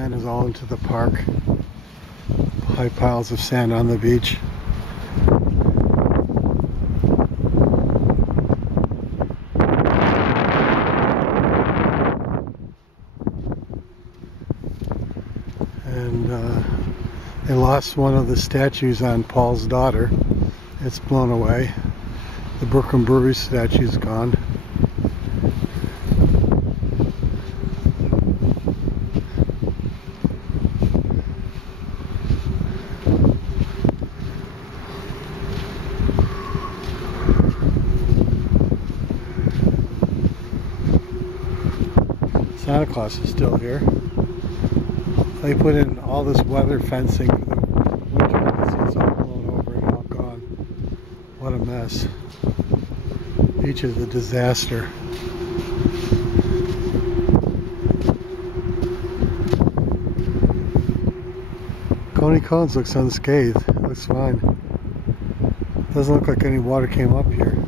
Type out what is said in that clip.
Sand is all into the park. High piles of sand on the beach. And they lost one of the statues on Paul's daughter. It's blown away. The Brooklyn Brewery statue's gone. Santa Claus is still here. They put in all this weather fencing for the winter months. It's all blown over and all gone. What a mess. Beach is a disaster. Coney Cones looks unscathed. It looks fine. Doesn't look like any water came up here.